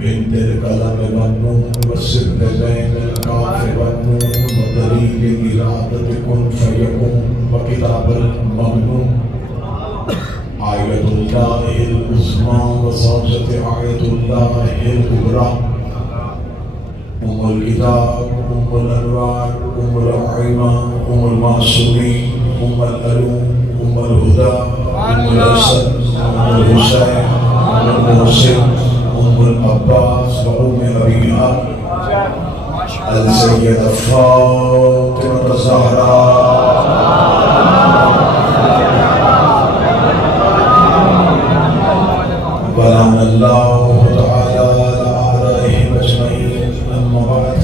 بنت القلم والنون والسر بين الكاف والنون ودليل إرادة كن فيكون وكتاب الممنون آية الله العظمى وزوجة آية الله الكبرى أم الكتاب أم الأنوار أم الأعمى أم المعصومين أم الألوم أم الهدى أم الحسن أم الحسين أم المحسن أم العباس وأم أبيها السيدة فاطمة الزهراء ولعن الله تعالى على أعدائهم أجمعين. أما بعد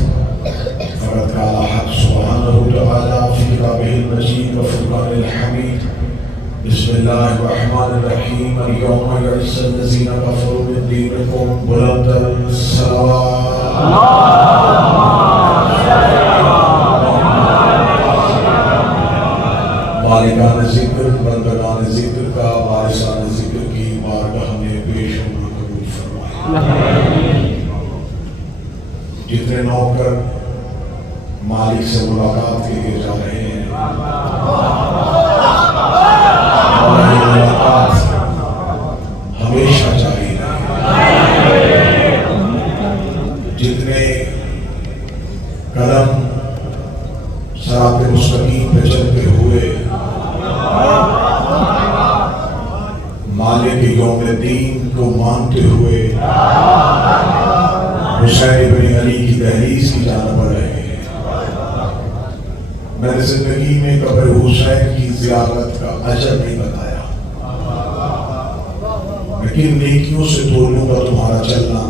فقد قال حق سبحانه وتعالى في كتابه المجيد وفرقان الحميد بسم الله الرحمن الرحيم اليوم يئس الذين كفروا من دينكم بلند مالکان ذکر بندگان ذکر کا وارثان ذکر کی بارگاہ میں پیش ہونا قبول فرمائے. جتنے نوکر مالک سے ملاقات کے لیے جا رہے ہیں اور یہ ملاقات ہمیشہ جاری رہے. جتنے قدم صراط مستقیم پہ چلتے ہوئے مالک یوم دین کو مانتے ہوئے حسین بن علی کی دہلیز کی جانب بڑھ رہے ہیں. میں نے زندگی میں قبر حسین کی زیارت کا اجر نہیں بتایا، لیکن نیکیوں سے تولوں گا تمہارا چلنا.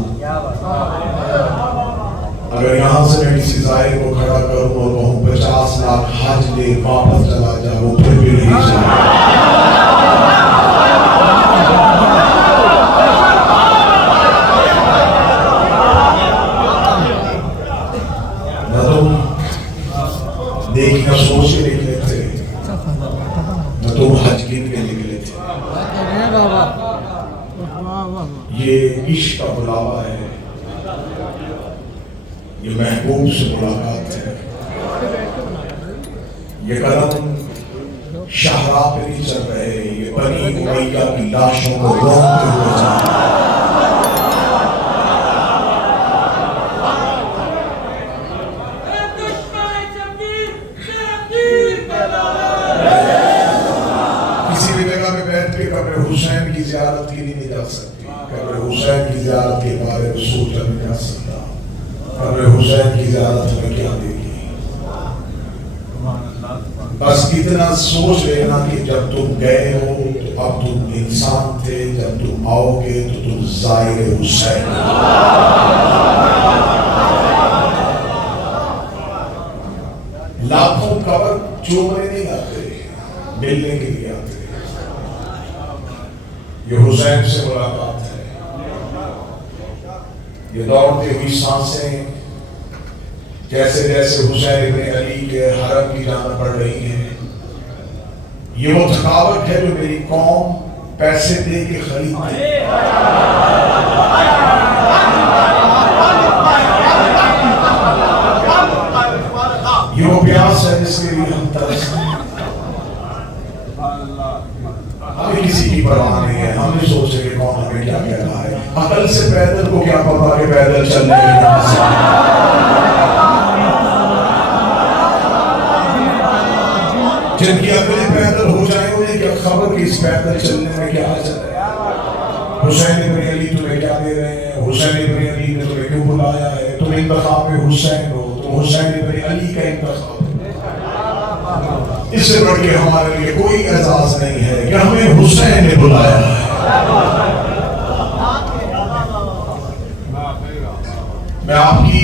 اگر یہاں سے میں کسی زائر کو کھڑا کروں اور کہوں 50 لاکھ حج لے واپس چلا جا، وہ پھر بھی نہیں چلے. نہ تم نیکیاں سوچ کے نکلے تھے، نہ تم حج گن کے نکلے تھے. یہ عشق کا بلاوا ہے، یہ محبوب سے ملاقات ہے. یہ قدم شاہراہ پہ نہیں چل رہے، یہ بنی امیہ کی لاشوں کو رونتے ہوئے جا رہے ہیں. کسی بھی جگہ میں بیٹھ کے قبر حسین کی زیارت کی نہیں جا سکتی، قبر حسین کی زیارت کے بارے میں سوچا نہیں جا سکتا. قبر حسین کی زیارت میں کیا دے گی؟ بس اتنا سوچ لینا کہ جب تم گئے ہو تو اب تم انسان تھے، جب تم آؤ گے تو تم زائر حسین. لاکھوں قبر چومنے نہیں آتے، ملنے کے لیے آتے. یہ حسین سے ملاقات ہے. یہ دوڑتی ہوئی سانسیں جیسے جیسے حسین بن علی کے حرم کی جانب بڑھ رہی ہیں. یہ وہ تھکاوٹ ہے جو میری قوم پیسے دے کے خریدتی ہے. یہ وہ پیاس ہے جس کے لیے ہم ترستے ہیں. ہمیں کسی کی پرواہ نہیں ہے، ہم نہیں سوچ رہے کہ کون ہمیں کیا کہہ رہا ہے. عقل سے پیدل کو کیا پتا کہ پیدل چلنے کی جن کی عقلیں پیدل ہو جائیں انہیں کیا خبر کہ اس پیدل چلنے میں کیا حاجت ہے. حسین بن علی تمہیں کیا دے رہے ہیں؟ حسین بن علی نے تمہیں کیوں بلایا ہے؟ تم انتخاب حسین ہو، تم حسین بن علی کا انتخاب. اس سے بڑھ کے ہمارے لیے کوئی اعزاز نہیں ہے کہ ہمیں حسین نے بلایا ہے. میں آپ کی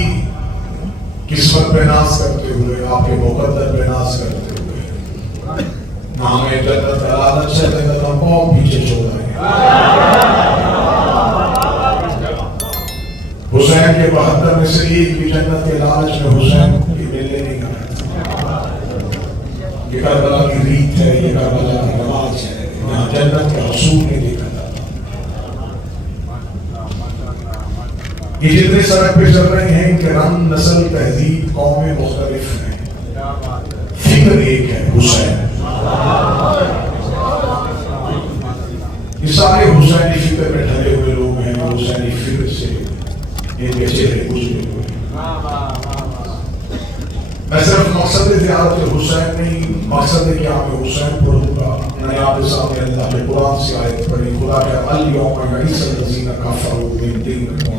قسمت پہ ناز کرتے ہوئے، آپ کے مقدر پہ ناز کرتے ہوئے، نہ ہمیں جنت کا لالچ ہے، جنت ہم بہت پیچھے چھوڑ رہے ہیں. حسین کے 72 میں سے ایک بھی جنت کے لالچ میں حسین کی ملنے نہیں گئے. یہ کربلا کی ریت ہے، یہ کربلا کی نماز ہے. یہاں جنت کا حصول نہیں دیکھا جاتا. یہ جتنے سڑک پہ چل رہے ہیں ان کے رنگ، نسل، تہذیب، قومیں مختلف ہیں، فکر ایک ہے، حسین۔ یہ سارے حسینی فکر میں ڈھلے ہوئے لوگ ہیں، حسینی فکر سے ان کے چہرے گزرے ہوئے ہیں۔ میں صرف مقصد زیارت حسین نہیں، مقصد قیام حسین پڑھوں گا۔ میں نے آپ کے سامنے اللہ کے قرآن سے آیت پڑھی، خدا کہ الیوم یئس الذین کفروا من دینکم،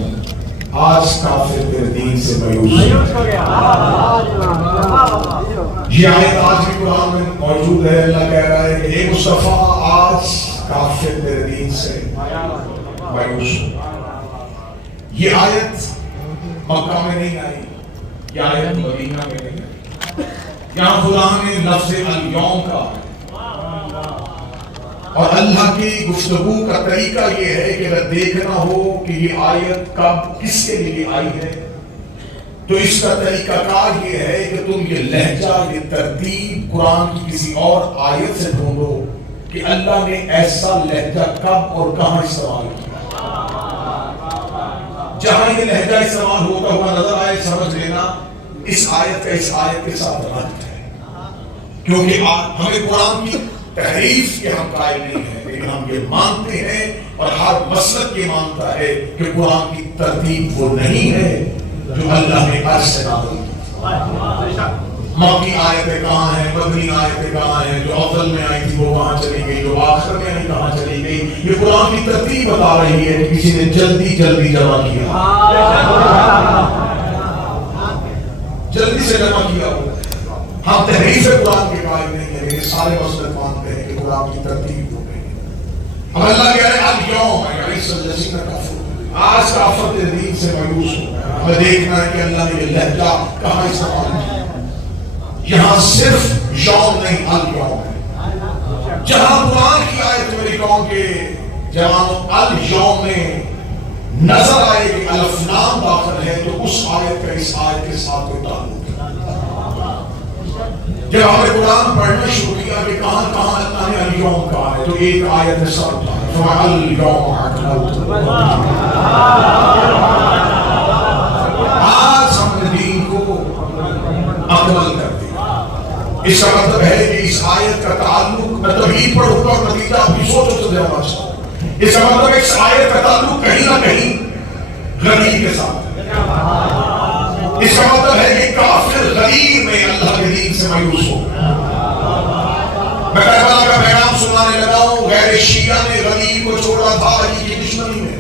آج کافر تیرے دین سے مایوس ہو گیا۔ یہ آیت آج بھی قرآن میں موجود ہے۔ اللہ کہہ رہا ہے کہ اے مصطفیٰ آج کافر تیرے دین سے مایوس ہو۔ یہ آیت مکہ میں نہیں آئی، یہ آیت مدینہ میں نہیں آئی۔ یہاں خدا نے لفظ الیوم کا ہے، اور اللہ کی گفتگو کا طریقہ یہ ہے کہ اگر دیکھنا ہو کہ یہ آیت کب کس کے لیے آئی ہے تو اس کا طریقہ کار یہ ہے کہ تم یہ لہجہ، یہ ترتیب قرآن کی کسی اور آیت سے ڈھونڈو کہ اللہ نے ایسا لہجہ کب اور کہاں استعمال کیا۔ جہاں یہ لہجہ استعمال ہوتا ہوا نظر آئے سمجھ لینا اس آیت کا اس آیت کے ساتھ ربط ہے، کیونکہ ہمیں قرآن کی تحریف کے ہم قائل نہیں ہیں، لیکن ہم یہ مانتے ہیں اور ہر مسلک یہ مانتا ہے کہ قرآن کی ترتیب وہ نہیں ہے جو اللہ نے عرش سے نازل کی۔ مکی آیتیں کہاں ہیں، مدنی آیتیں کہاں ہیں، جو اول میں آئی تھی وہ کہاں چلی گئی، جو آخر میں آئی کہاں چلی گئی۔ یہ قرآن کی ترتیب بتا رہی ہے کہ کسی نے جلدی جلدی جمع کیا، جلدی سے جمع کیا ہوا۔ ہم تحریف قرآن کے قائل نہیں ہیں، لیکن سارے مسلک مانتے ہیں کہ قرآن کی ترتیب ہو گئی۔ اب اللہ کہہ رہے ہیں الیوم یئس الذین کفروا، آج کافر تیرے دین سے مایوس ہو گئے۔ ہمیں دیکھنا ہے کہ اللہ نے یہ لہجہ کہاں استعمال کیا۔ یہاں صرف یوم نہیں، الیوم ہے۔ جہاں قرآن کی آیت میری قوم کے جوانوں الیوم میں نظر آئے کہ الف لام داخل ہے تو اس آیت کا اس آیت کے ساتھ کوئی تعلق ہے۔ جب ہم نے قرآن پڑھنا شروع کیا کہ کہاں کہاں اللہ نے الیوم کہا ہے تو ایک آیت نے سر اٹھایا، فَالیوم اکملت لکم۔ آج ہم نے دین کو اکمل کر دیا۔ اس کا مطلب ہے کہ اس آیت کا تعلق، میں توحید پڑھوں گا اور نتیجہ آپ کی سوچ سے دینا چاہتا ہوں، اس کا مطلب اس آیت کا تعلق کہیں نہ کہیں غریب کے ساتھ ہے۔ اس کا مطلب ہے کہ کافر غریب میں اللہ کے دین سے مایوس ہو۔ میں کربلا کا پیغام سنانے لگا ہوں، غیر شیعہ نے غریب کو چھوڑا تھا علی کی دشمنی میں۔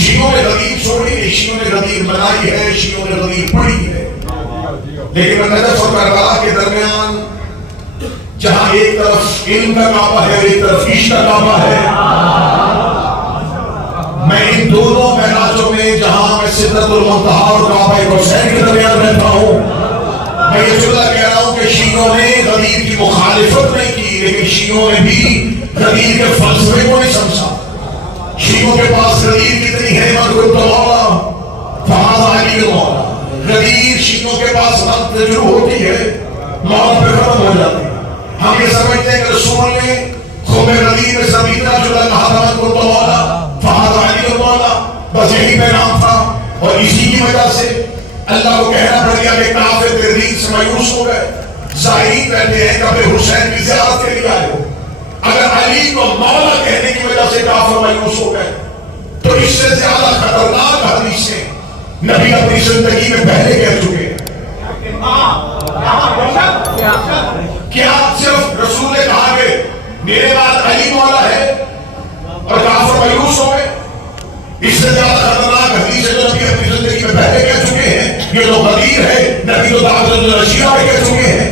شیعوں نے غریب چھوڑی ہے، شیعوں نے غریب بنائی ہے، شیعوں نے غریب پڑھی ہے، لیکن نجف اور کربلا کے درمیان جہاں ایک طرف علم کا کعبہ ہے اور ایک طرف عشق کا کعبہ ہے، میں ان دونوں معراجوں میں جہاں میں سدرۃ المنتہا اور کعبہ حسین کے درمیان رہتا ہوں، میں یہ جملہ کہہ رہا ہوں کہ شیعوں نے غریب کی مخالفت نہیں کی، لیکن شیعوں نے بھی غریب کے فلسفے کو نہیں سمجھا۔ شیعوں کے پاس غریب کتنی ہے، مغرب مولا فہذا علی مولا۔ غریب شیعوں کے پاس وقت جو ہوتی ہے موت پہ ختم ہو جاتی ہے۔ ہم یہ سمجھتے ہیں کہ رسول نے خوب غریب زمینہ جو کہا تھا مغرب مولا فہذا علی مولا، بس یہی پیغام تھا، اور اسی کی وجہ سے اللہ کو کہنا پڑ گیا کہ کافر تیرے دین سے مایوس ہو گئے۔ ظاہرین کہتے ہیں کہ اب حسین کی زیارت کے لیے آئے ہو، اگر علی کو مولا کہنے کی وجہ سے کافر مایوس ہو گئے تو اس سے زیادہ خطرناک حدیثیں نبی اپنی زندگی میں پہلے کہہ چکے ہیں۔ کیا صرف رسول نے کہا کہ میرے بعد علی مولا ہے اور کافر مایوس ہو گئے؟ اس سے زیادہ خطرناک حدیثیں جو نبی اپنی زندگی میں پہلے کہہ چکے ہیں، یہ تو غدیر ہے، نبی تو دعوت الرشیدہ میں کہہ چکے ہیں،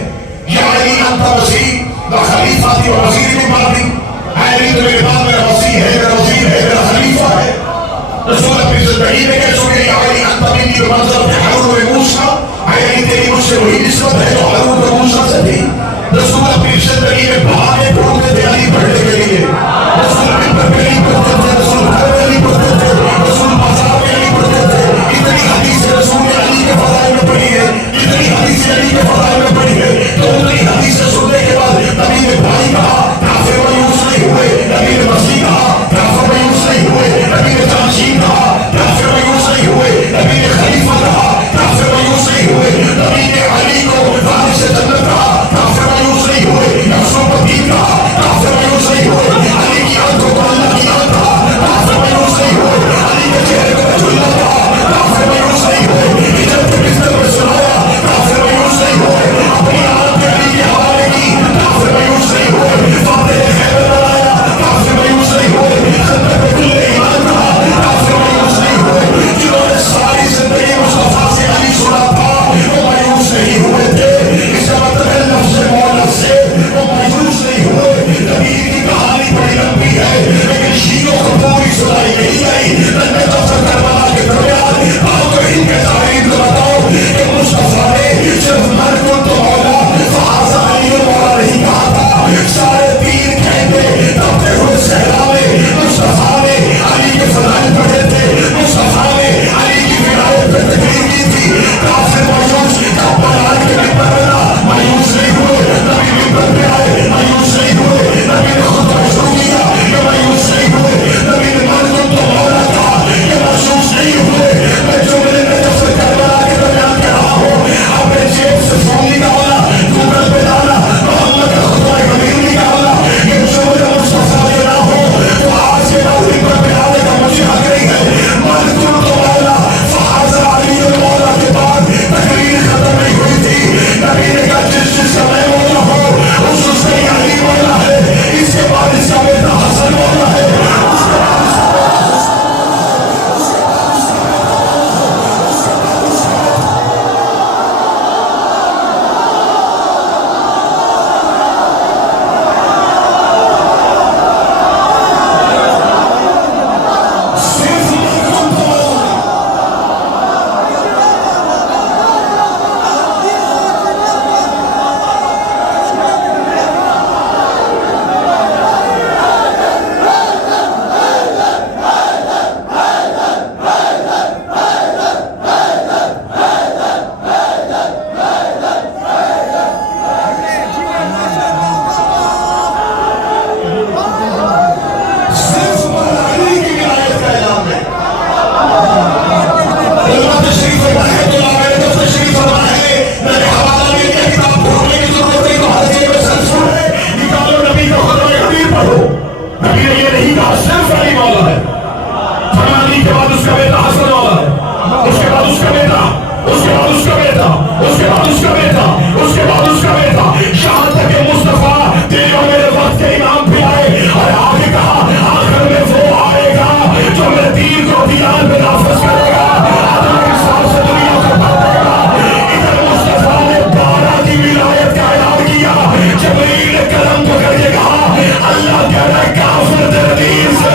یا علی انت وزیر و خلیفہ و وزیر من بعدی، علی تو میرے بعد میرا وزیر ہے، میرا وزیر ہے، میرا خلیفہ ہے۔ رسول اپنی زندگی میں کہہ چکے ہیں، یا علی انت منی بمنزلۃ ہارون و موسیٰ، علی تیری مجھ سے وہی نسبت ہے جو ہارون و موسیٰ سے تھی۔ رسول اپنی زندگی میں بہانے ڈھونڈتے تھے علی پڑھنے کے لیے، رسول منبر پہ علی پڑھتے تھے، رسول گھر میں علی پڑھتے تھے، رسول بازار میں علی پڑھتے تھے۔ اتنی حدیث رسول نے علی کے فضائل میں پڑھی ہے، اتنی حدیث علی کے فضائل میں پڑھی ہے، تو اتنی حدیثیں سننے کے بعد نبی نے بھائی کہا، کافر مایوس نہیں ہوئے، نبی نے مسیح کہا، کافر مایوس نہیں ہوئے، نبی نے جانشین کہا، کافر مایوس اس کا بیٹا حسن والا ہے، اس کے بعد اس کا بیٹا، اس کے بعد اس کا بیٹا، اس کے بعد اس کا بیٹا، اس کے بعد اس کا بیٹا، یہاں تک کہ مصطفیٰ تیرے اور میرے وقت کے امام بھی آئے، اور آگے کہا آخر میں وہ آئے گا جو میرے دین کو دیان میں نافذ کرے گا، عدل کے حساب سے دنیا کو باتے گا۔ ادھر مصطفیٰ نے 12 کی ولایت کا اعلان کیا، جبریل نے قلم پکڑ کے کہا اللہ کہہ رہا ہے کافر تیرے دین سے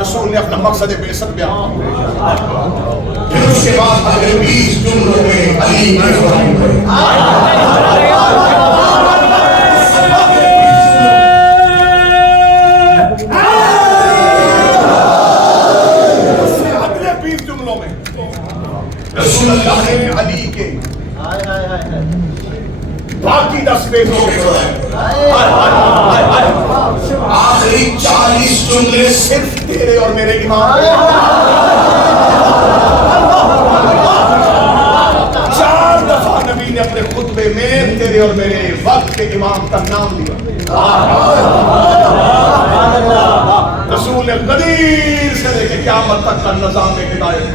رسول نے اپنا مقصد بعثت بیان کیا، پھر اس کے بعد اگلے 20 جملوں میں علی اگلے 20 جملوں میں رسول اللہ نے علی کے باقی 10 بیٹوں کے آخری 40 جملے صرف تیرے اور میرے امام 4 دفعہ نبی نے اپنے خطبے میں تیرے اور میرے وقت کے امام کا نام لیا۔ رسول نے غدیر سے لے کے قیامت تک کا نظام ہدایت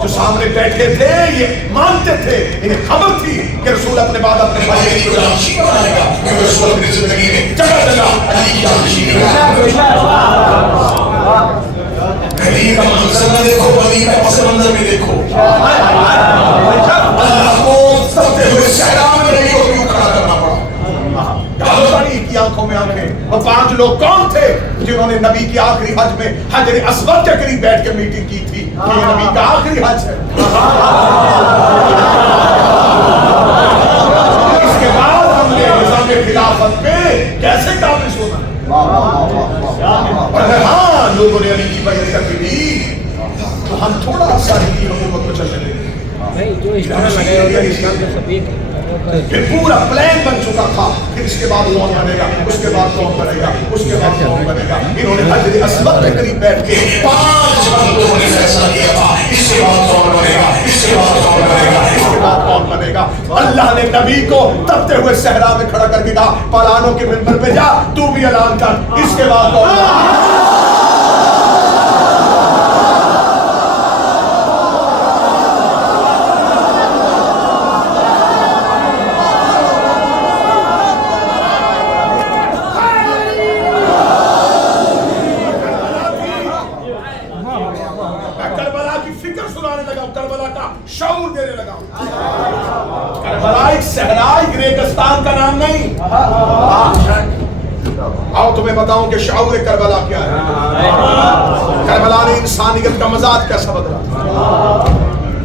جو سامنے بیٹھے تھے یہ مانتے تھے، انہیں خبر تھی کہ رسول اپنے بعد اپنے بھائی کو جانشین بنائے گا، کیونکہ رسول اپنی زندگی میں جگہ جگہ علی کی جانشین علی کا منظر میں دیکھو، علی کا پس منظر میں دیکھو، اللہ کو تبتے ہوئے صحرا میں نہیں کو کیوں کھڑا کرنا پڑا؟ علی کی آنکھوں میں آنکھیں۔ اور 5 لوگ کون تھے جنہوں نے نبی کی آخری حج میں حجر اسود کے قریب بیٹھ کے میٹنگ کی تھی کہ یہ نبی کا آخری حج ہے؟ اس کے بعد ہم نے نظام خلافت پہ کیسے قابل ہونا؟ اور اگر ہاں لوگوں نے علی کی بیعت کر کے دی تو ہم تھوڑا سا علی حکومت کو چلنے دیں گے۔ پھر پورا پلان بن چکا تھا، پھر اس کے بعد کون بنے گا، اس کے بعد کون بنے گا، اس کے بعد کون بنے گا۔ انہوں نے حجر اسود کے قریب بیٹھ کے 5 بندوں نے فیصلہ کیا تھا، اس کے بعد کون بنے گا، اس کے بعد کون بنے گا، اس کے بعد کون بنے گا۔ اللہ نے نبی کو تپتے ہوئے صحرا میں کھڑا کر کے کہا پالانوں کے منبر پہ جا تو بھی اعلان کر، اس کے بعد کون بنے گا۔ ریگستان کا نام نہیں، آؤ تمہیں بتاؤں کہ شعور کربلا کیا ہے۔ کربلا نے انسانیت کا مزاج کیسا بدلا۔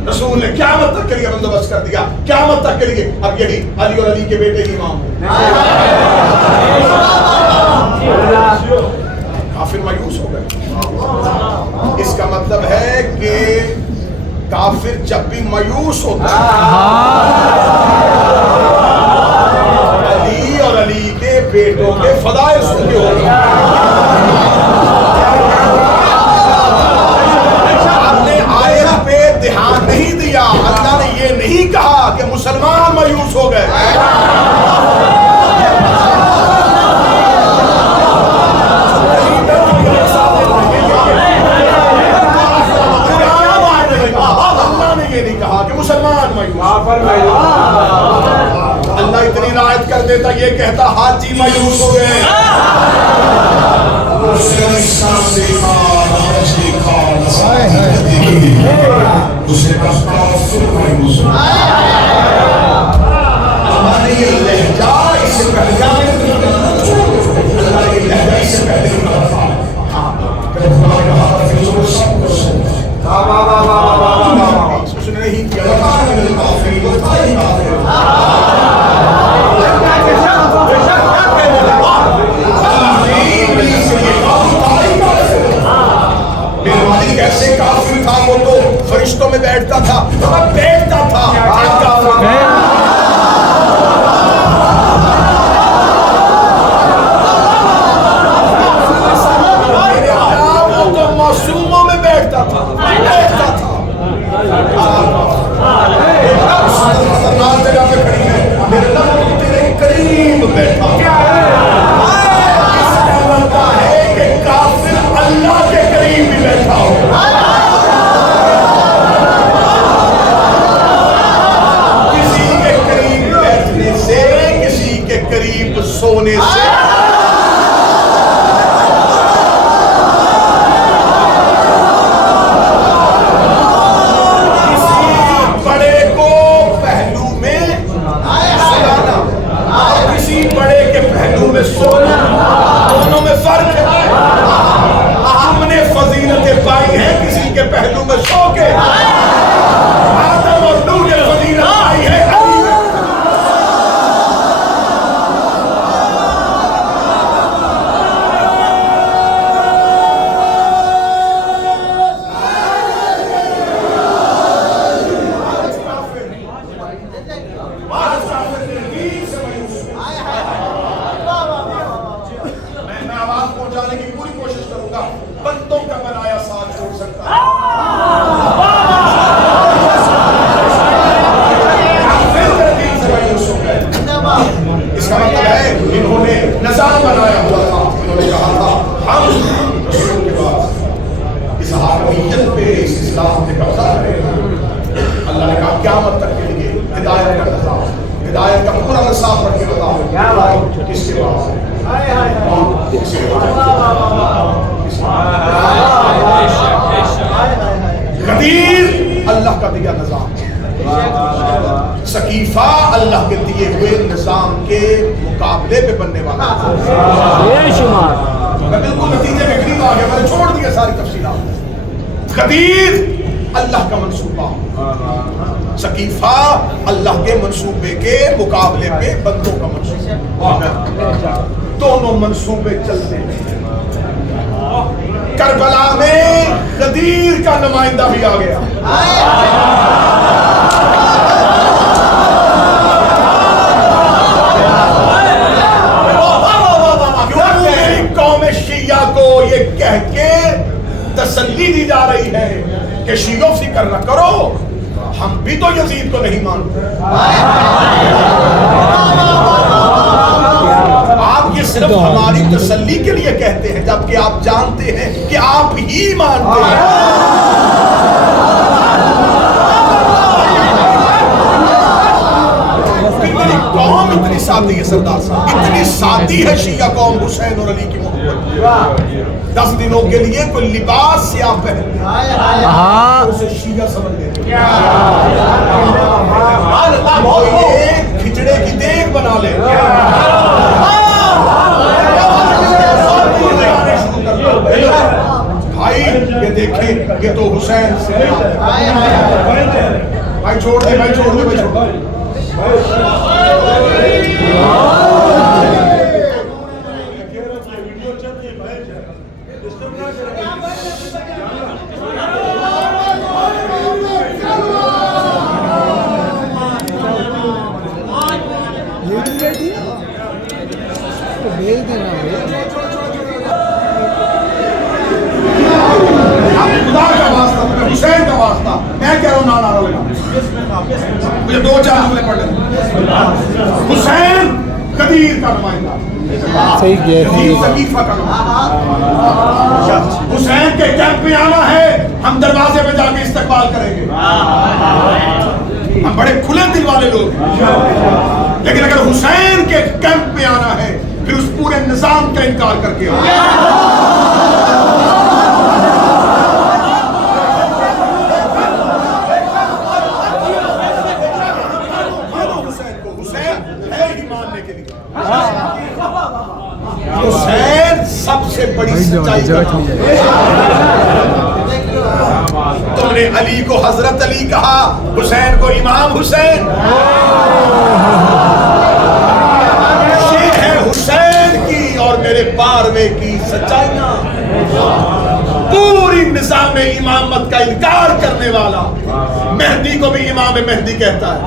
رسول نے قیامت تک کے لیے بندوبست کر دیا، قیامت تک کے لیے اب یہی علی اور علی کے بیٹے امام کافر مایوس ہو گئے۔ اس کا مطلب ہے کہ کافر جب بھی مایوس ہوتا ہے علی اور علی کے بیٹوں کے فضائل سن کے ہوتے ہیں۔ آپ نے آیت پہ دھیان نہیں دیا، اللہ نے یہ نہیں کہا کہ مسلمان مایوس ہو گئے، رعایت کر دیتا یہ کہتا حاجی مایوس ہو گئے. اسے اسلام دیکھا، حج دیکھا، نصرانیت دیکھی، اسے کافر مایوس ہو گئے. ہمارے یہ لہجہ اس سے پہلے اللہ یہ لہجہ اس سے پہلے ہوتا تھا. اس نے نہیں کیا میرے مالک ایسے کافر تھا، وہ تو فرشتوں میں بیٹھتا تھا، بیٹھتا تھا. معصوموں میں بیٹھتا تھا. جگہ پہ کھڑی ہے میرے رب تیرے قریب بیٹھا. اس کا مطلب ہے کہ کافر اللہ کے قریب بھی بیٹھا ہو. کسی کے قریب بیٹھنے سے، کسی کے قریب سونے سے سونا، دونوں میں فرق ہے. ہم نے فضیلتیں پائی ہیں کسی کے پہلو میں سو کے. آدم اور نوح نے فضیلت پائی ہے اللہ کا دیا نظام. سقیفہ اللہ کے دیے ہوئے نظام کے مقابلے پہ بننے والا. میں بالکل نتیجے میں قریب آ گیا، میں نے چھوڑ دیا ساری تفصیلات. غدیر اللہ کا منصوبہ، سقیفہ اللہ کے منصوبے کے مقابلے پہ بندوں کا منصوبہ. دونوں منصوبے چلتے ہیں. کربلا میں غدیر کا نمائندہ بھی آ گیا. قوم شیعہ کو یہ کہہ کے تسلی دی جا رہی ہے کہ شیعوں فکر نہ کرو، ہم بھی تو یزید کو نہیں مانتے. آپ یہ صرف ہماری تسلی کے لیے کہتے ہیں جبکہ آپ جانتے ہیں کہ آپ ہی مانتے ہیں. اتنی قوم اتنی سادی ہے سردار صاحب، اتنی سادی ہے شیعہ قوم حسین اور علی کی محبت. 10 دنوں کے لیے کوئی لباس سیاہ پہن اسے شیعہ سمجھ لیتے. کھچڑے کی دیگ بنا لے. بھائی یہ دیکھیں یہ تو حسین سے. بھائی چھوڑ دے، بھائی چھوڑ دے، بھائی چھوڑ دے. حسین کا واسطہ میں کہہ رہا ہوں نعرہ لگا. مجھے 2-4 جملے پڑھ لیں. حسین غدیر کا نمائندہ، سقیفہ کا نمائندہ. حسین کے کیمپ میں آنا ہے، ہم دروازے پہ جا کے استقبال کریں گے. ہم بڑے کھلے دل والے لوگ ہیں، لیکن اگر حسین نظام کا انکار کر کے حسین سب سے بڑی سچائی کا نام ہے۔ تم نے علی کو حضرت علی کہا، حسین کو امام حسین۔ یہ ہے حسین کی اور میرے پاروے کی سچائیاں۔ پوری نظام امامت کا انکار کرنے والا مہدی کو بھی امام مہدی کہتا ہے،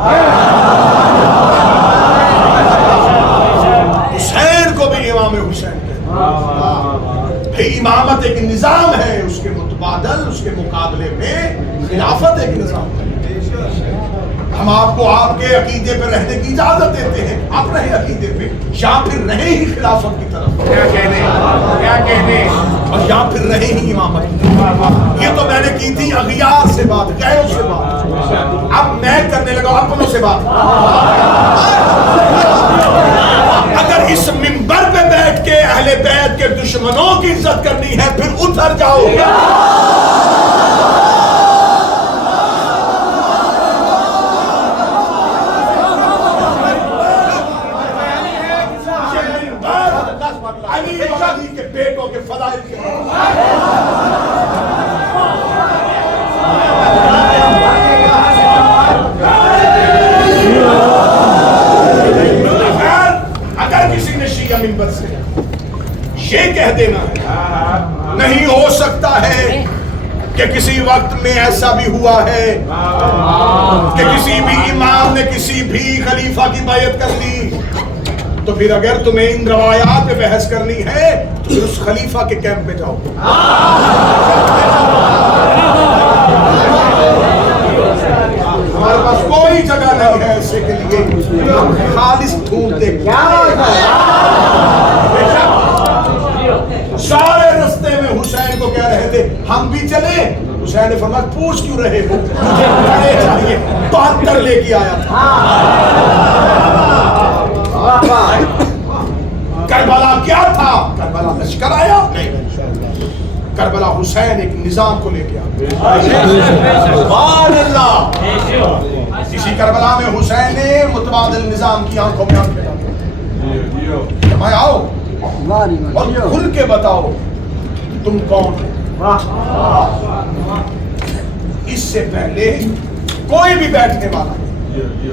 حسین کو بھی امام حسین کہتا ہے۔ امامت ایک نظام ہے، اس کے متبادل اس کے مقابلے میں خلافت ایک نظام ہے۔ ہم آپ کو آپ کے عقیدے پہ رہنے کی اجازت دیتے ہیں، آپ رہے عقیدے پہ یا پھر رہے ہی خلافت کی طرف، کیا کہنے اور یا پھر رہے ہی امامت کی طرف۔ یہ تو میں نے کی تھی اغیار سے بات، غیروں سے بات، اب میں کرنے لگا اپنوں سے بات۔ اگر اس منبر پہ بیٹھ کے اہل بیت کے دشمنوں کی عزت کرنی ہے پھر اتر جاؤ۔ علی کے بیٹوں کے فضائل کے اگر کسی نے شیعہ منبر سے یہ کہہ دینا ہے نہیں ہو سکتا ہے کہ کسی وقت میں ایسا بھی ہوا ہے کہ کسی بھی امام نے کسی بھی خلیفہ کی بیعت کر لی، تو پھر اگر تمہیں ان روایات پہ بحث کرنی ہے تو پھر اس خلیفہ کے کیمپ پہ جاؤ۔ ہمارے پاس کوئی جگہ نہیں ہے ایسے کے لیے، خالص ڈھونڈتے سارے رستے میں حسین کو کہہ رہے تھے ہم بھی چلے، حسین نے فرمایا پوچھ کیوں رہے ہو، چاہیے 72 لے کے آیا تھا۔ کربلا کیا تھا؟ کربلا لشکر آیا نہیں، کربلا حسین ایک نظام کو لے کے آیا۔ سبحان اللہ، اسی کربلا میں حسین نے متبادل نظام کی آنکھوں میں آنکھیں ڈالی، فرمایا آؤ اور کھل کے بتاؤ تم کون ہو۔ اس سے پہلے کوئی بھی بیٹھنے والا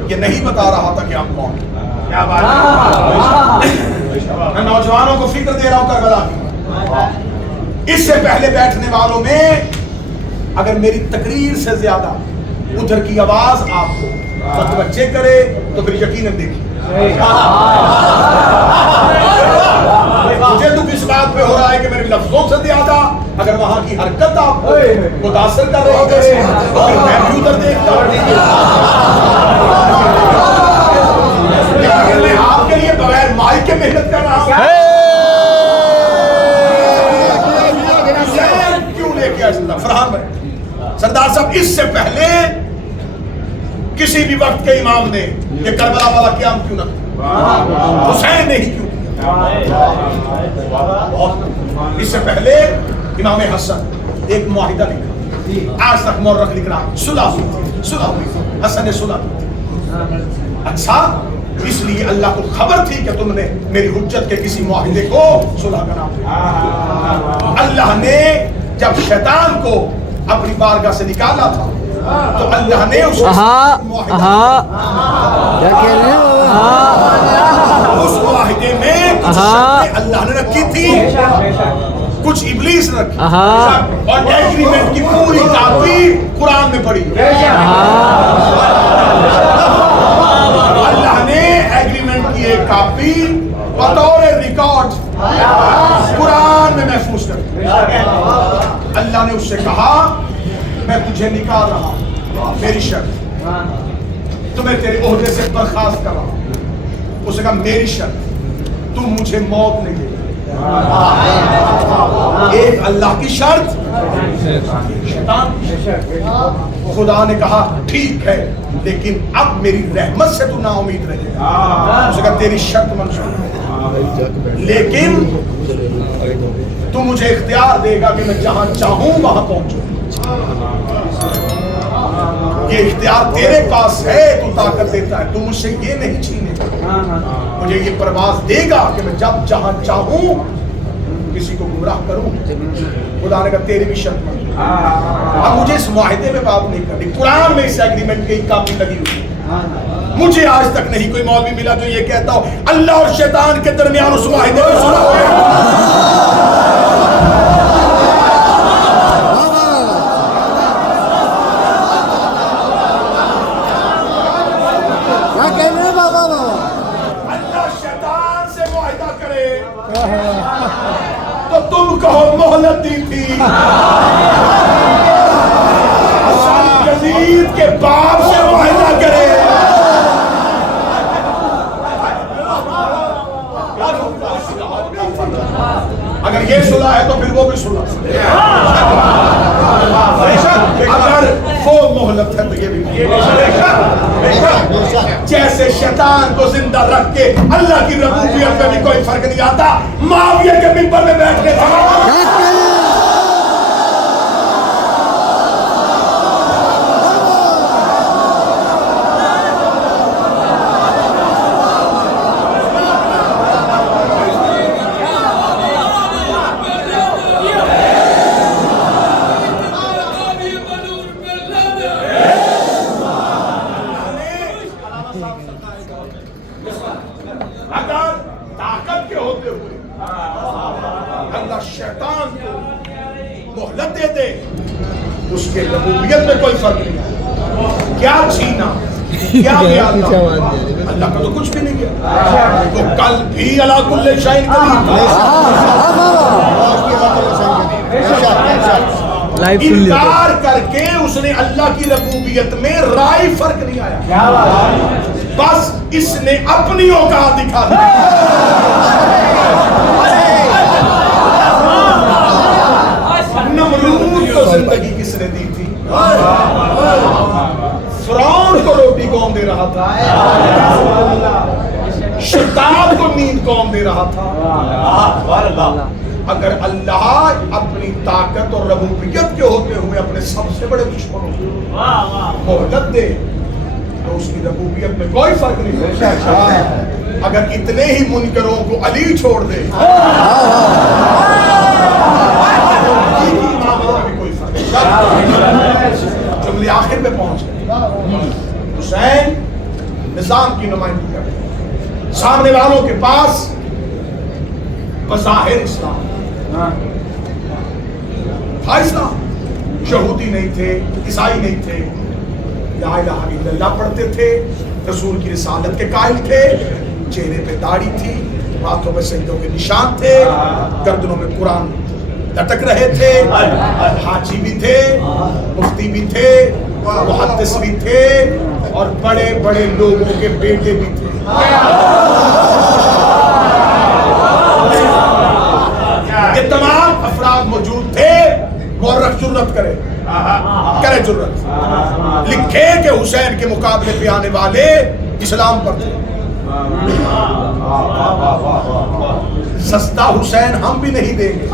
یہ نہیں بتا رہا تھا کہ ہم کون ہیں۔ کیا بات ہے، میں نوجوانوں کو فکر دے رہا ہوں کربلا کی۔ اس سے پہلے بیٹھنے والوں میں اگر میری تقریر سے زیادہ ادھر کی آواز آپ کو متوجہ کرے تو پھر یقیناً دیکھیے مجھے تو کس بات پہ ہو رہا ہے کہ میرے لفظوں سے زیادہ اگر وہاں کی حرکت آپ کو متاثر کر رہی ہے تو پھر میں بھی ادھر دیکھتا ہوں۔ میں آپ کے لیے بغیر مائک کے محنت کر رہا ہوں۔ کیوں لے کے آیا فرحان بھائی سردار صاحب؟ اس سے پہلے کسی بھی وقت کے امام نے یہ کربلا والا قیام کیوں نہ کیا؟ حسین نے ہی کیوں؟ اس سے پہلے امام حسن ایک معاہدہ لکھا، آج تک مورخ لکھ رہا صلح ہوئی، حسن نے صلح۔ اچھا، اس لیے اللہ کو خبر تھی کہ تم نے میری حجت کے کسی معاہدے کو صلح کا نام دیا۔ اللہ نے جب شیطان کو اپنی بارگاہ سے نکالا تھا تو اللہ نے اس معاہدے میں کچھ شرطیں اللہ نے رکھی تھی، کچھ ابلیس نے رکھی، اور ایگریمنٹ کی پوری کاپی قرآن میں پڑھی۔ اللہ نے ایگریمنٹ کی ایک کاپی بطور ریکارڈ قرآن میں محفوظ کر دی۔ اللہ نے اس سے کہا میں تجھے نکال رہا ہوں، میری شرط تمہیں تیرے عہدے سے برخاست کر رہا ہوں۔ اس نے کہا میری شرط تم مجھے موت نہیں دے۔ ایک اللہ کی شرط، خدا نے کہا ٹھیک ہے لیکن اب میری رحمت سے تو نا امید رہے گا۔ اس نے کہا تیری شرط منظور ہے۔ لیکن تو مجھے اختیار دے گا کہ میں جہاں چاہوں وہاں پہنچوں. یہ اختیار تیرے پاس ہے, تو طاقت دیتا ہے, تو مجھ سے یہ نہیں چھینے گا. مجھے یہ پرواز دے گا کہ میں جب جہاں چاہوں کسی کو گمراہ کروں. خدا نے کہا تیری بھی شرط مند. اب مجھے اس معاہدے میں بات نہیں کرنی. قرآن میں اس ایگریمنٹ کی کاپی لگی ہوئی. مجھے آج تک نہیں کوئی مولوی ملا جو یہ کہتا ہو اللہ اور شیطان کے درمیان اس معاہدے میں سنا اللہ شیطان سے معاہدہ کرے تو تم کہو مہلت دی تھی. یزید کے باپ سے معاہدہ کرے. اگر یہ صلح ہے تو پھر وہ بھی صلح. اگر وہ مہلت ہے تو یہ بھی. جیسے شیطان کو زندہ رکھ کے اللہ کی ربوبیت میں بھی کوئی فرق نہیں آتا. معاویہ کے منبر میں بیٹھ کے اگر طاقت کے ہوتے ہوئے اللہ شیطان کو مہلت دے دے, اس کے ربوبیت میں کوئی فرق نہیں. کیا چھینا کیا گیا اللہ کا تو کچھ بھی نہیں گیا. تو کل بھی علی کل شیء قدیر. انکار کر کے اس نے اللہ کی ربوبیت میں رائے فرق نہیں آیا. بس اس نے اپنی اوقات دکھا دی. نمرود کو زندگی کس نے دی تھی؟ فرعون کو روٹی کون دے رہا تھا؟ شداد کو نیند کون دے رہا تھا؟ اگر اللہ اپنی طاقت اور ربوبیت کے ہوتے ہوئے اپنے سب سے بڑے دشمنوں کو مہلت دے تو اس کی ربوبیت میں کوئی فرق نہیں. اگر اتنے ہی منکروں کو علی چھوڑ دے کوئی فرق نہیں. جملے آخر پہ پہنچ گئے. حسین نظام کی نمائندگی کرتے, سامنے والوں کے پاس بظاہر اسلام تھا. اسلام یہودی نہیں تھے, عیسائی نہیں تھے, لا الہ الا اللہ پڑھتے تھے, رسول کی رسالت کے قائل تھے, چہرے پہ داڑھی تھی, ہاتھوں میں سجدوں کے نشان تھے, گردنوں میں قرآن لٹک رہے تھے, حاجی بھی تھے, مفتی بھی تھے, محدث بھی تھے, اور بڑے بڑے لوگوں کے بیٹے بھی تھے. یہ تمام افراد موجود تھے. مورخ جرت کرے جرت لکھے کہ حسین کے مقابلے پہ آنے والے اسلام پر تھے. سستا حسین ہم بھی نہیں دیں گے.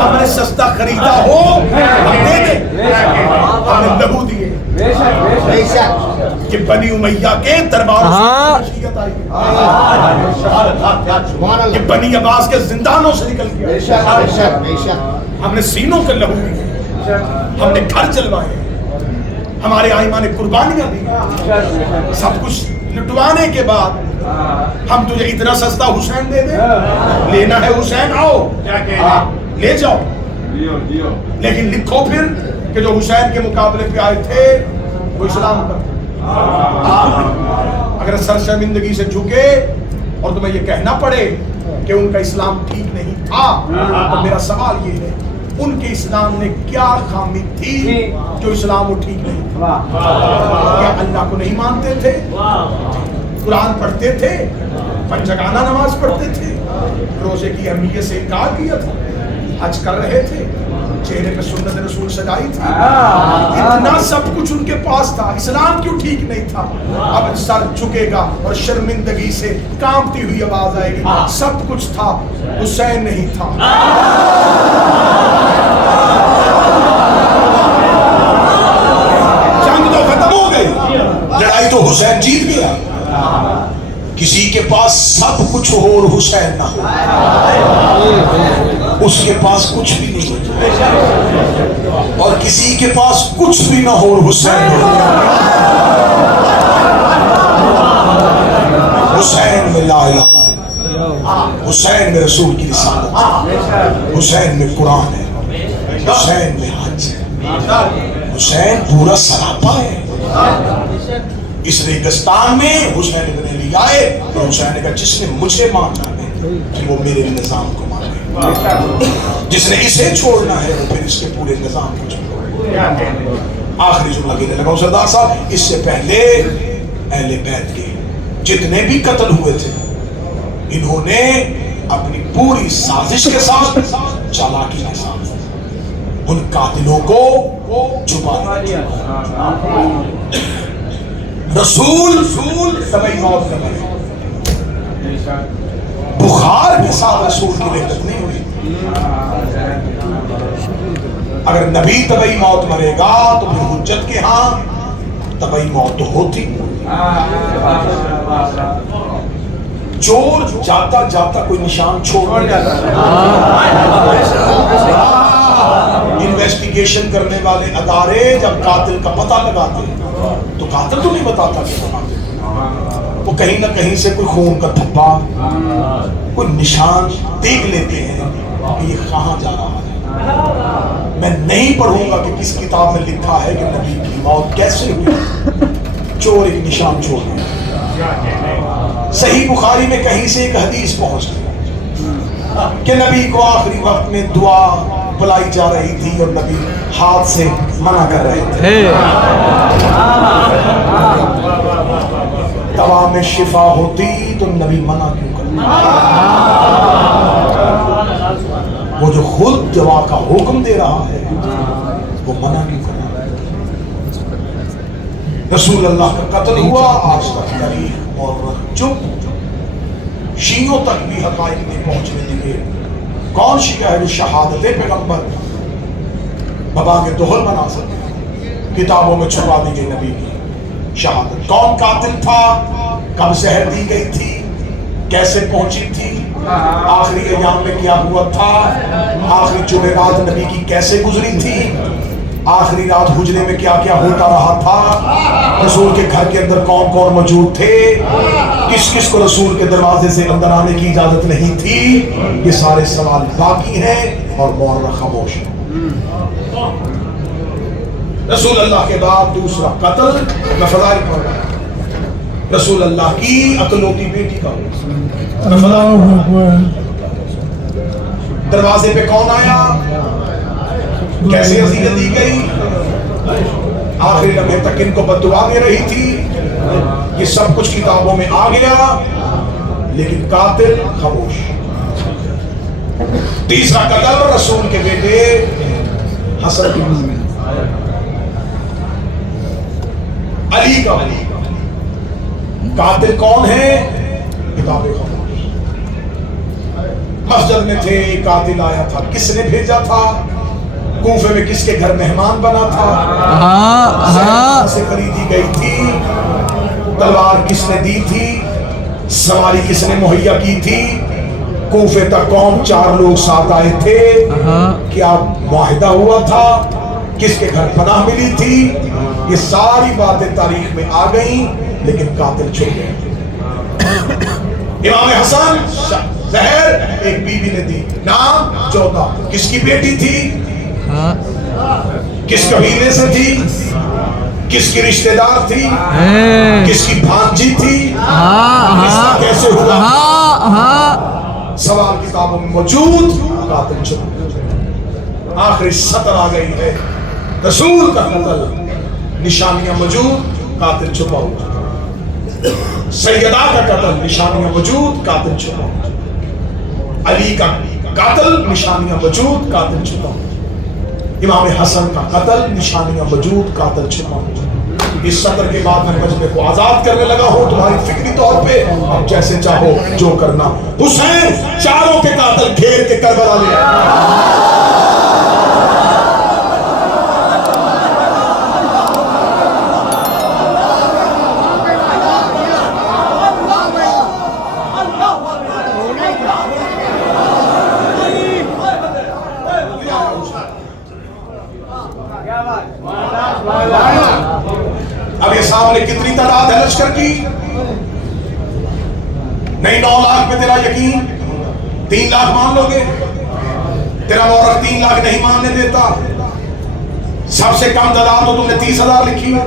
ہم نے سستا خریدا ہو ہم دے دیں. ہم نے لہو دیے کہ بنی امیہ کے دربار کہ بنی عباس کے زندانوں سے نکل گیا. ہم نے سینوں کے لہو دیے, ہم نے گھر چلوائے, ہمارے آئمہ نے قربانیاں دی. سب کچھ لٹوانے کے بعد ہم تجھے اتنا سستا حسین دے دیں. لینا ہے حسین آؤ لے جاؤ, لیکن لکھو پھر کہ جو حسین کے مقابلے پہ آئے تھے وہ اسلام پر. اگر سر شرمندگی سے جھکے اور تمہیں یہ کہنا پڑے کہ ان کا اسلام ٹھیک نہیں تھا, تو میرا سوال یہ ہے ان کے اسلام میں کیا خامی تھی جو اسلام وہ ٹھیک نہیں تھا؟ کیا اللہ کو نہیں مانتے تھے؟ قرآن پڑھتے تھے؟ پنجگانہ نماز پڑھتے تھے؟ روزے کی اہمیت سے انکار کیا تھا؟ حج کر رہے تھے؟ چہرے پہ سنت رسول سجائی تھی. اتنا سب کچھ ان کے پاس تھا, اسلام کیوں ٹھیک نہیں تھا؟ اب سر جھکے گا اور شرمندگی سے کانپتی ہوئی آواز آئے گی, سب کچھ تھا, حسین نہیں تھا. جنگ تو ختم ہو گئی, لڑائی تو حسین جیت گیا. کسی کے پاس سب کچھ ہو اور حسین نہ ہو, اس کے پاس کچھ بھی نہیں ہوتا. اور کسی کے پاس کچھ بھی نہ ہو اور حسین ہو. حسین میں لا الہ ہے, حسین میں رسول کی رسالت ہے, حسین میں قرآن ہے, حسین میں حج ہے, حسین پورا سراپا ہے. اس ریگستان میں حسین ابن علی آئے اور حسین نے کہا جس نے مجھے ماننا ہے کہ وہ میرے نظام کو مانے, جس نے اسے چھوڑنا ہے وہ پھر اس کے پورے نظام کو چھوڑے. آخری جملہ کہنے لگا سردار صاحب, اس سے پہلے اہل بیت کے جتنے بھی قتل ہوئے تھے انہوں نے اپنی پوری سازش کے ساتھ, چالاکی کے ساتھ ان قاتلوں کو چھپا دیا. رسول طبعی موت کر رہے, بخار کے ساتھ رسول کی لہجت نہیں ہوئی. اگر نبی طبعی موت مرے گا تو پھر حجت کے ہاں طبعی موت تو ہوتی. چور جاتا جاتا کوئی نشان چھوڑ نہیں جاتا. انویسٹیگیشن کرنے والے ادارے جب قاتل کا پتہ لگاتے تو قاتل تو نہیں بتاتا کہ وہ کہیں نہ کہیں سے کوئی خون کا دھبا, کوئی نشان دیکھ لیتے ہیں کہ یہ کہاں جا رہا ہے. میں نہیں پڑھوں گا کہ کس کتاب میں لکھا ہے کہ نبی کی موت کیسے ہوئی. چور ایک نشان چھوڑ گیا. صحیح بخاری میں کہیں سے ایک حدیث پہنچ گئی کہ نبی کو آخری وقت میں دعا بلائی جا رہی تھی اور نبی ہاتھ سے منع کر رہے تھے. دوا میں شفا ہوتی تو نبی منع کیوں کرتے؟ وہ جو خود دوا کا حکم دے رہا ہے وہ منع کیوں کر رہا ہے؟ رسول اللہ کا قتل ہوا, آج تک تاریخ اور چپ, شیعوں تک بھی حقائق نہیں پہنچنے دیے. کون شیعہ ہے جو شہادت پیغمبر ببانگ دہل بنا سکتے؟ کتابوں میں چھپا دی گئی نبی کی شہادت. کون قاتل تھا, کب زہر دی گئی تھی, کیسے پہنچی تھی, آخری ایام میں کیا ہوا تھا, آخری جمعرات نبی کی کیسے گزری تھی, آخری رات حجرے میں کیا کیا ہوتا رہا تھا, رسول کے گھر کے اندر کون کون موجود تھے, کس کس کو رسول کے دروازے سے اندر آنے کی اجازت نہیں تھی. یہ سارے سوال باقی ہیں اور مورخ خاموش ہے. رسول اللہ کے بعد دوسرا قتل, میں فضائل پڑھ رہا ہوں, رسول اللہ کی اکلوتی بیٹی کا. دروازے پہ کون آیا, کیسے اذیت دی گئی, آخری لمحے تک ان کو بددعا دے رہی تھی. یہ سب کچھ کتابوں میں آ گیا, لیکن قاتل خاموش. تیسرا قتل رسول کے بیٹے حسن علی کا. قاتل کون ہے, کتاب خاموش. مسجد میں تھے, قاتل آیا تھا, کس نے بھیجا تھا, کوفے میں کس کے گھر مہمان بنا تھا, سے خریدی گئی تھی, تلوار کس نے دی تھی, سواری کس نے مہیا کی تھی, کوفے تک کون 4 لوگ ساتھ آئے تھے, کیا معاہدہ ہوا تھا, کس کے گھر پناہ ملی تھی. یہ ساری باتیں تاریخ میں آ گئیں, لیکن قاتل چھپ گئے. امام حسن زہر ایک بیوی نے دی, نام جودا, کس کی بیٹی تھی, کس قبیلے سے تھی, کس کی رشتہ دار تھی, کس کی بھانجی تھی, رشتہ کیسے ہوا, سوال کتابوں میں موجود, قاتل چھپ. آخری سطر آ گئی ہے, رسول کا قتل, نشانیاں موجود, قاتل چھپا ہوا. سیدہ کا قتل, نشانیاں موجود, قاتل چھپا ہوا. علی کا قاتل, نشانیاں موجود, قاتل چھپا ہوا. امام حسن کا قتل، نشانیاں موجود، قاتل چھپا ہوا۔ اس سطر کے بعد میں مجمع کو آزاد کرنے لگا ہوں تمہاری فکری طور پہ، اب جیسے چاہو جو کرنا۔ حسین چاروں کے قاتل گھیر کے کربلا لے آئے۔ اب یہ سامنے کتنی تعداد ہے لشکر کی؟ نہیں 9 لاکھ میں تیرا یقین؟ 3 لاکھ مان لو گے؟ تیرا مورخ 3 لاکھ نہیں ماننے دیتا۔ سب سے کم تعداد تو تم نے 30,000 لکھی ہے۔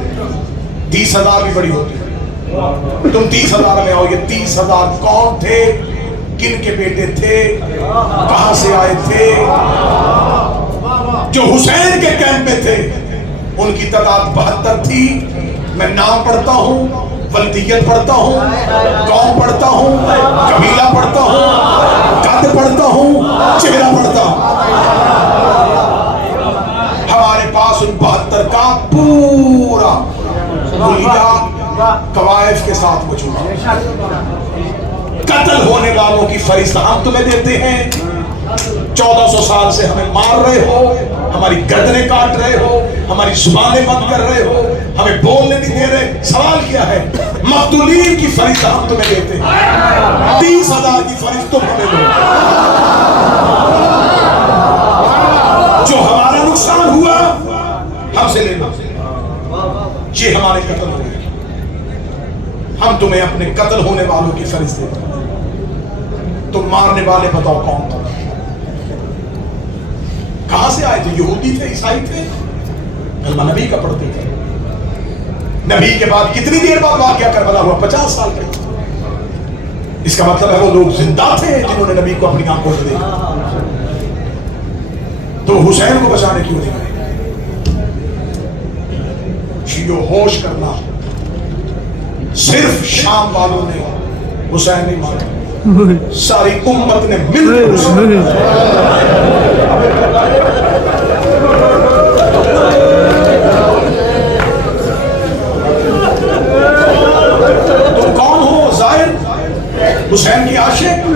30,000 بھی بڑی ہوتی ہے۔ تم 30,000 میں آؤ۔ یہ 30,000 کون تھے؟ کن کے بیٹے تھے؟ کہاں سے آئے تھے؟ جو حسین کے کیمپ میں تھے ان کی تعداد 72 تھی۔ میں نام پڑھتا ہوں، ولدیت پڑھتا ہوں، قوم پڑھتا ہوں، قبیلہ پڑھتا ہوں، قد پڑھتا ہوں، چہرہ پڑھتا ہوں۔ ہمارے پاس ان 72 کا پورا حلیہ قوائف کے ساتھ موجود ہے۔ قتل ہونے والوں کی فہرست ہم تمہیں دیتے ہیں۔ 1400 سال سے ہمیں مار رہے ہو، ہماری گردنیں کاٹ رہے ہو، ہماری زبانیں بند کر رہے ہو، ہمیں بولنے نہیں دے رہے۔ سوال کیا ہے؟ مقتولین کی فہرست ہم تمہیں دیتے ہیں۔ 30,000 کی فہرست تم ہمیں دو۔ جو ہمارا نقصان ہوا ہم سے لے لو۔ یہ ہمارے قتل ہوئے، ہم تمہیں اپنے قتل ہونے والوں کی فہرست دیتے ہیں۔ تم مارنے والے بتاؤ کون تھا؟ کہاں سے آئے تھے؟ یہودی تھے؟ عیسائی تھے؟ کلمہ نبی کا پڑھتے تھے۔ نبی کے بعد کتنی دیر بعد واقعہ کربلا ہوا؟ 50 سال کے۔ اس کا مطلب ہے وہ لوگ زندہ تھے جنہوں نے نبی کو اپنی آنکھوں سے دیکھا۔ تو حسین کو بچانے کیوں نہیں گئے؟ جیو ہوش کرنا، صرف شام والوں نے حسین نہیں مارا، ساری امت نے مل کر حسین۔ تم کون ہو؟ ظاہر حسین کی عاشق،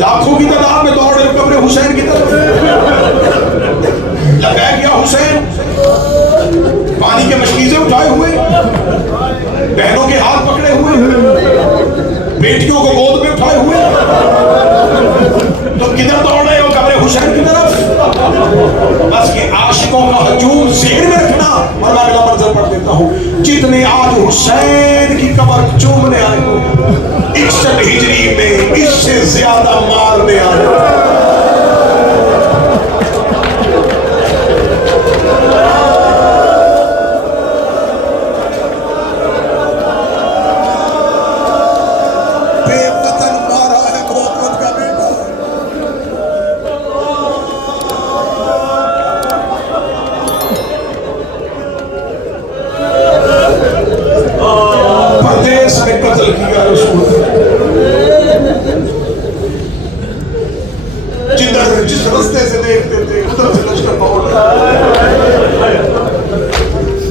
لاکھوں کی تعداد میں دوڑ رہے قبر حسین کی طرف۔ لگایا گیا حسین، پانی کے مشکیزیں اٹھائے ہوئے، بہنوں کے ہاتھ پکڑے ہوئے، بیٹیوں کو گود میں اٹھائے ہوئے۔ تو کدھر دوڑ رہے ہو؟ قبر حسین کی طرف۔ بس یہ عاشقوں کا ہجوم ذہن میں رکھنا، اور میں اگلا منظر پڑھ دیتا ہوں۔ جتنے آج حسین کی قبر چومنے آئے ہو، 61 ہجری میں اس سے زیادہ مارنے آئے ہو۔ جس رستے سے دیکھتے تھے ادھر سے لشکر دوڑ رہا۔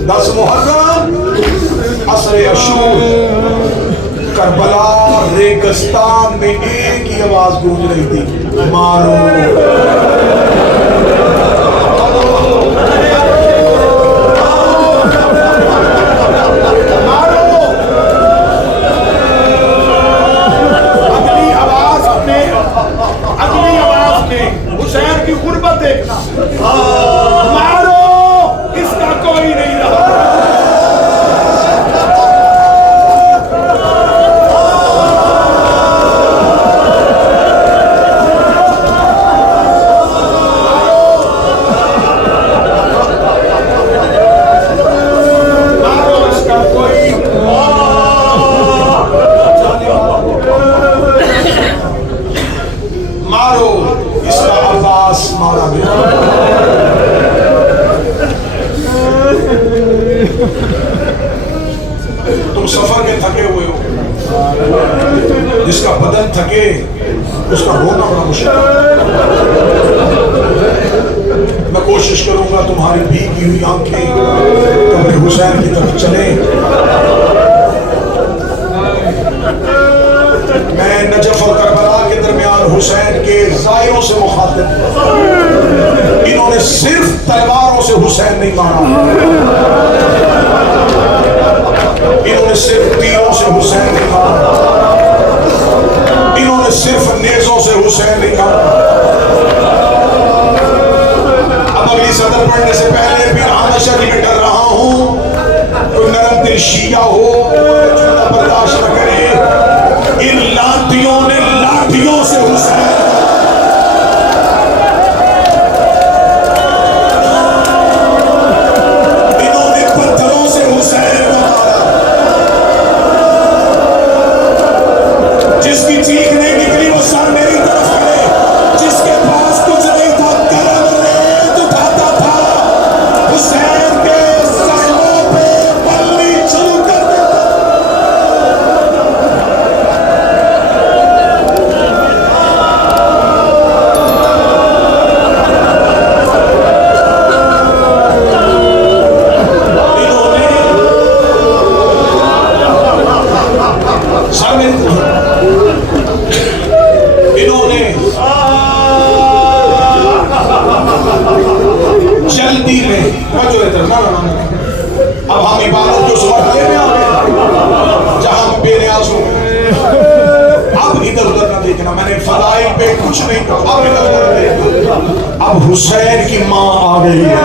10 محرم عصر عاشور، کربلا ریگستان میں ایک ہی آواز گونج رہی تھی، مارو۔ حسین کی غربت دیکھنا، مارو، اس کا کوئی نہیں رہا۔ مارو، اس کا کوئی مارو، اس کا عباس مارا گیا۔ تم سفر کے تھکے ہوئے ہو، جس کا بدن تھکے اس کا رونا بڑا مشکل ہے۔ میں کوشش کروں گا تمہاری بھیگی ہوئی آنکھیں قبر حسین کی طرف چلیں. میں نجف اور کربلا کے درمیان حسین کے زائروں سے مخاطب. انہوں نے صرف تلواروں سے حسین نہیں مارا, انہوں نے صرف تیروں سے حسین نہیں مارا, انہوں نے صرف نیزوں سے حسین نہیں مارا. اب اگلی صدر پڑھنے سے پہلے پھر ہمیشہ بھی میں ڈر رہا ہوں کوئی نرم دل شیعہ ہو جھوٹا برداشت نہ کرے. ان لانتیوں نے لاٹھیوں سے حسین, انہوں نے پتھروں سے حسین کو مارا. جس کی چیخ نہیں نکلی وہ سر میری طرف کرے. جس کے پاس کچھ نہیں تھا کرم ریت اٹھاتا تھا. حسین کے زخموں پہ پلی چھو کر دیتا. انہوں نے جلدی میں اب ہم عبادت کے اس مرحلے میں آ گئے جہاں ہم بے نیاز ہو گئے. اب ادھر ادھر نہ دیکھنا, میں نے فضائل پہ کچھ نہیں کہا, اب ادھر ادھر دیکھنا. اب حسین کی ماں آ گئی ہے.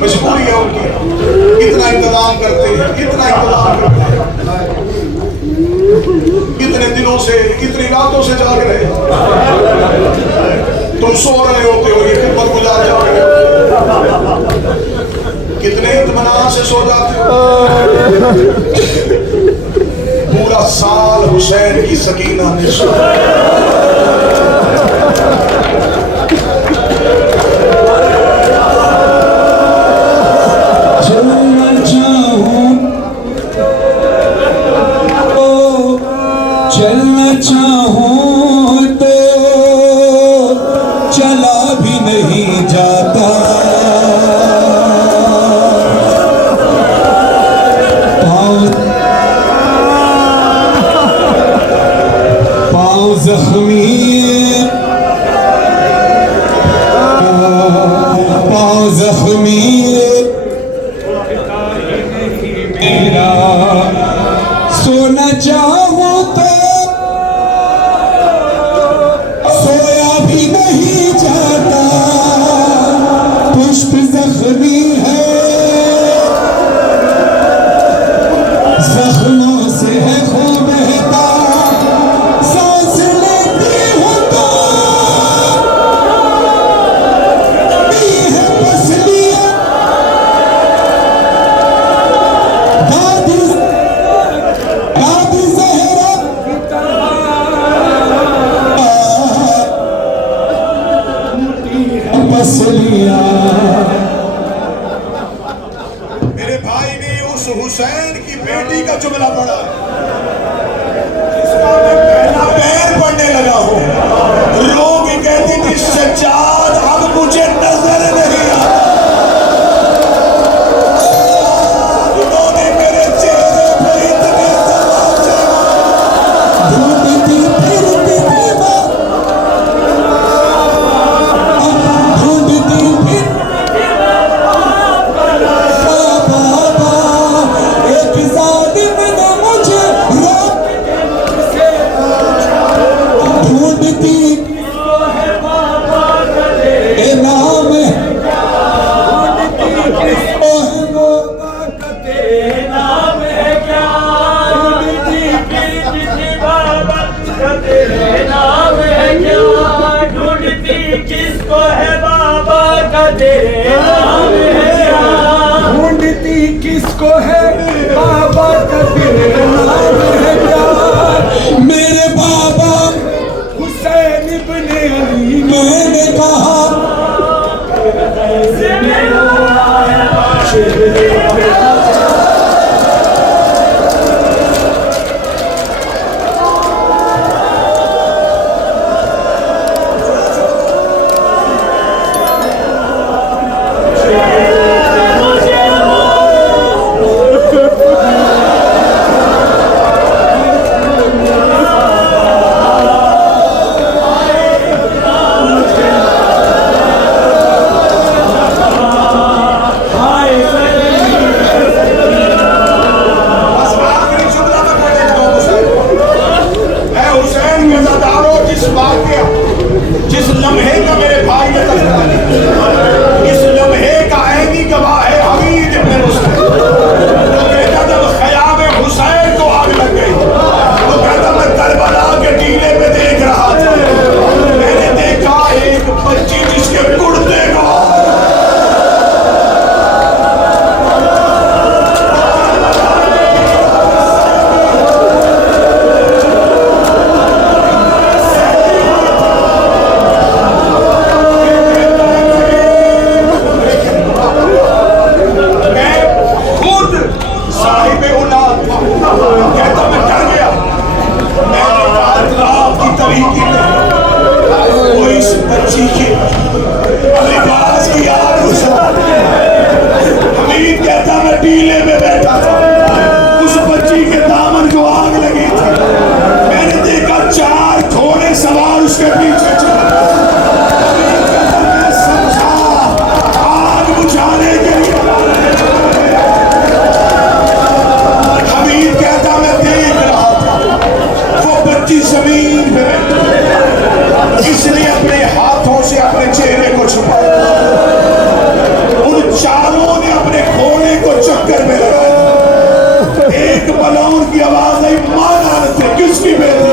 مجبوری ہے ان کی, اتنا انتظام کرتے ہیں, اتنا انتظام کرتے ہیں, اتنے دنوں سے اتنی راتوں سے جاگ رہے. تم سو رہے ہوتے ہو, یہ خدمت گزار جا رہے ہو, کتنے اطمینان سے سو جاتے ہو. پورا سال حسین کی سکینہ نے سویا. چلنا چاہوں تو چلا بھی نہیں جاتا. پاؤں زخمی, پاؤں زخمی میرا, سونا چاہوں تو سویا بھی نہیں جاتا. پشت زخمی ہے, زخموں سے ہے خون بہتا. سانس لیتی ہوں تو بھی ہے پسلیاں. دادی زہرا پسلیاں. میرے بھائی نے اس حسین کی بیٹی کا جملہ پڑھا جس کا میں پہلا پیر پڑھنے لگا ہوں. لوگ کہتے تھے سجاد اب مجھے نظر نہیں آتا. انہوں نے میرے چہرے پہ اتنے تماچے ڈھونڈتی پھرتی تھی ماں, ڈھونڈتی پھرتی بابا. ایک ظالم نے مجھے ڈھونڈتی ڈھونڈتی کس کو ہے بابا کا تیرے نام ہے پیار میرے بابا حسین ابن علی میں نے کہا جس لمحے کا میرے بھائی نے تذکرہ کیا اس لمحے کا عینی گواہ ہے حمید ابن رستم وہ کہتا جب خیام حسین کو آگ لگ گئی وہ کہتا میں کربلا کے ٹیلے پہ دیکھ رہا تھا میں نے دیکھا ایک بچی جس کے کڑتے کو کی آواز نہیں مانا کس کی بیٹی